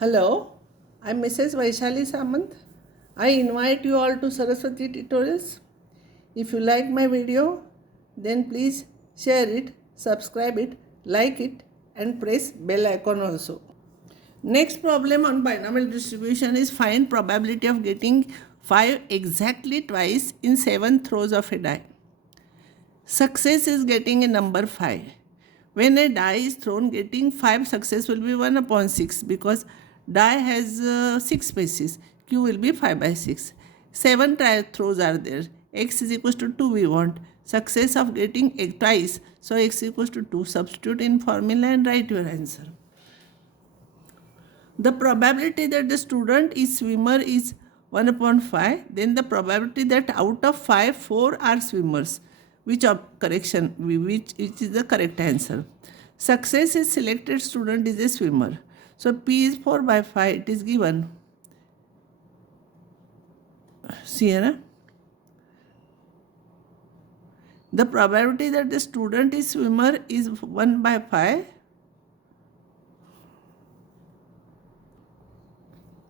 Hello, I'm Mrs. Vaishali Samant. I invite you all to Saraswati Tutorials. If you like my video, then please share it, subscribe it, like it, and press bell icon also. Next problem on binomial distribution is find probability of getting 5 exactly twice in 7 throws of a die. Success is getting a number 5. When a die is thrown, getting 5 success will be 1 upon 6 because die has 6 spaces. Q will be 5 by 6. 7 throws are there. X is equals to 2 we want. Success of getting twice. So X equals to 2. Substitute in formula and write your answer. The probability that the student is swimmer is 1 upon 5. Then the probability that out of 5, 4 are swimmers. Which is the correct answer. Success is selected student is a swimmer. So P is 4 by 5. It is given. See, the probability that the student is swimmer is 1 by 5.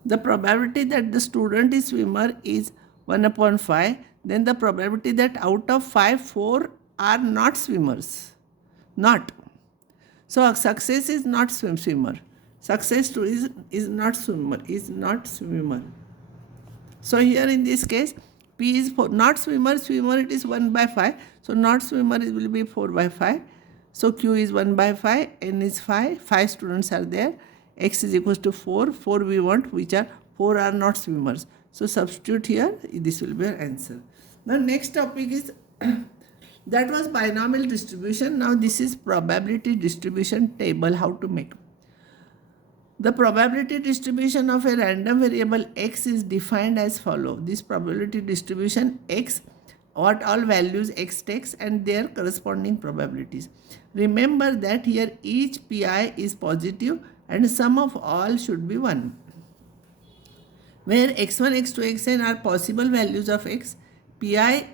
The probability that the student is swimmer is 1 upon 5. Then the probability that out of 5, 4 are not swimmers. Not. So success is not swimmer. Success is not swimmer. So here in this case, P is 4. Not swimmer it is 1 by 5. So not swimmer it will be 4 by 5. So Q is 1 by 5, N is 5. 5 students are there. X is equals to 4. 4 we want, which are 4 are not swimmers. So substitute here, this will be our answer. Now next topic is, that was binomial distribution. Now this is probability distribution table, how to make. The probability distribution of a random variable x is defined as follow. This probability distribution x, what all values x takes and their corresponding probabilities. Remember that here each pi is positive and sum of all should be 1. Where x1, x2, xn are possible values of x, pi,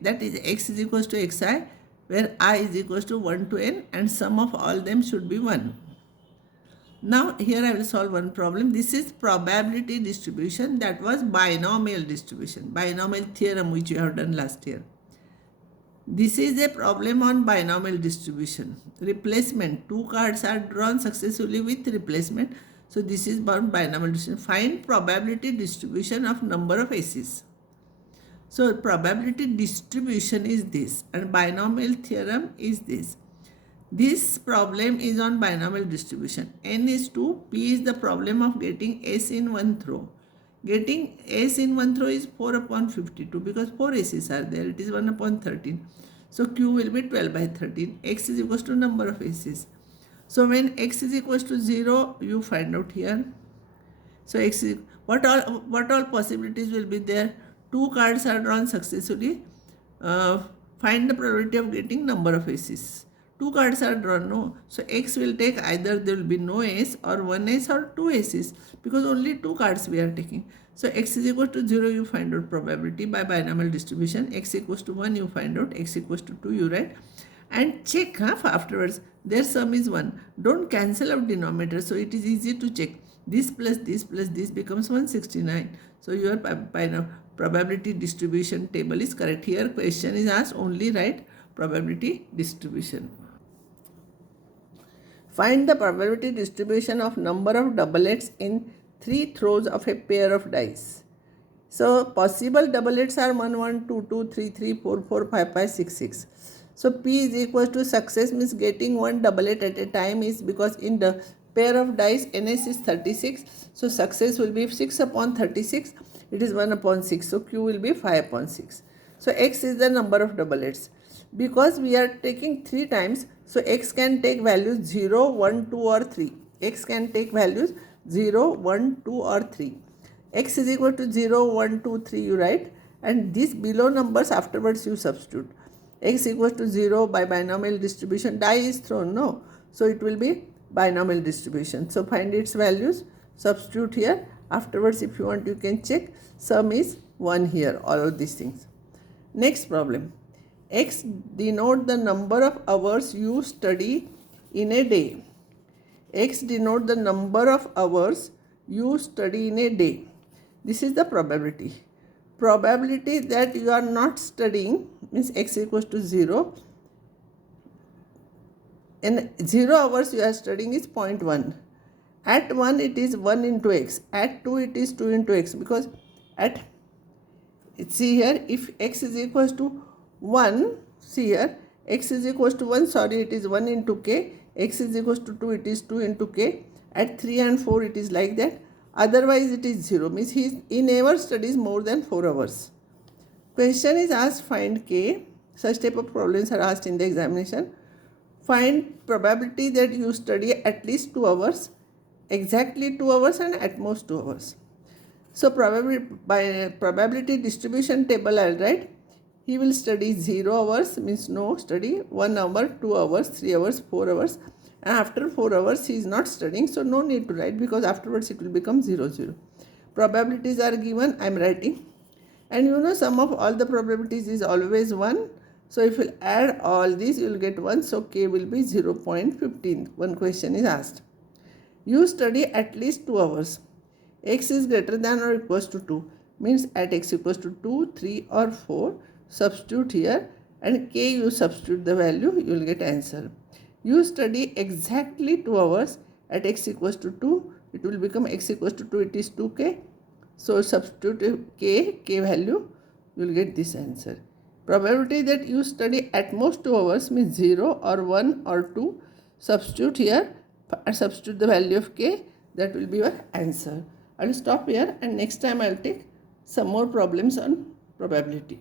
that is x is equals to xi, where I is equals to 1 to n and sum of all them should be 1. Now here I will solve one problem. This is probability distribution, that was binomial distribution, binomial theorem which we have done last year. This is a problem on binomial distribution. Replacement, 2 cards are drawn successfully with replacement. So this is about binomial distribution. Find probability distribution of number of aces. So probability distribution is this and binomial theorem is this. This problem is on binomial distribution. N is 2, P is the problem of getting S in one throw. Getting S in one throw is 4 upon 52 because 4 aces are there. It is 1 upon 13. So Q will be 12 by 13. X is equals to number of aces. So when X is equals to 0, you find out here. So X is, what all possibilities will be there? 2 cards are drawn successfully. Find the probability of getting number of aces. 2 cards are drawn, no. So X will take either there will be no ace or 1 ace or 2 aces because only 2 cards we are taking. So X is equal to 0, you find out probability by binomial distribution. X equals to 1, you find out. X equals to 2, you write. And check afterwards. Their sum is 1. Don't cancel out denominator. So it is easy to check. This plus this becomes 169. So your probability distribution table is correct. Here question is asked, only write probability distribution. Find the probability distribution of number of doublets in 3 throws of a pair of dice. So possible doublets are 1, 1, 2, 2, 3, 3, 4, 4, 5, 5, 6, 6. So P is equal to success means getting one doublet at a time is because in the pair of dice NS is 36. So success will be 6 upon 36. It is 1 upon 6. So Q will be 5 upon 6. So X is the number of doublets. Because we are taking 3 times, so X can take values 0, 1, 2 or 3. X can take values 0, 1, 2 or 3. X is equal to 0, 1, 2, 3 you write and these below numbers afterwards you substitute. X equals to 0 by binomial distribution. Die is thrown, no. So it will be binomial distribution. So find its values, substitute here. Afterwards if you want you can check. Sum is 1 here, all of these things. Next problem. X denote the number of hours you study in a day. X denote the number of hours you study in a day. This is the probability. Probability that you are not studying means X equals to 0. In 0 hours you are studying is 0.1. At 1 it is 1 into X. At 2 it is 2 into X, because at, see here, if X is equals to 1, see here, X is equals to 1, sorry, it is 1 into K. X is equals to 2, it is 2 into K. At 3 and 4 it is like that. Otherwise it is 0, means he never studies more than 4 hours. Question is asked, find K. Such type of problems are asked in the examination. Find probability that you study at least 2 hours, exactly 2 hours, and at most 2 hours. So by probability distribution table I'll write, he will study 0 hours, means no study, 1 hour, 2 hours, 3 hours, 4 hours, and after 4 hours he is not studying, so no need to write, because afterwards it will become 0, 0. Probabilities are given, I am writing, and you know sum of all the probabilities is always 1. So if you add all these you will get 1, so K will be 0.15. One question is asked. You study at least 2 hours. X is greater than or equals to 2, means at X equals to 2, 3 or 4, substitute here, and K you substitute the value, you will get answer. You study exactly 2 hours, at X equals to 2, it will become X equals to 2, it is 2K. So substitute K value, you will get this answer. Probability that you study at most 2 hours means 0 or 1 or 2. Substitute here and substitute the value of K, that will be your answer. I will stop here, and next time I will take some more problems on probability.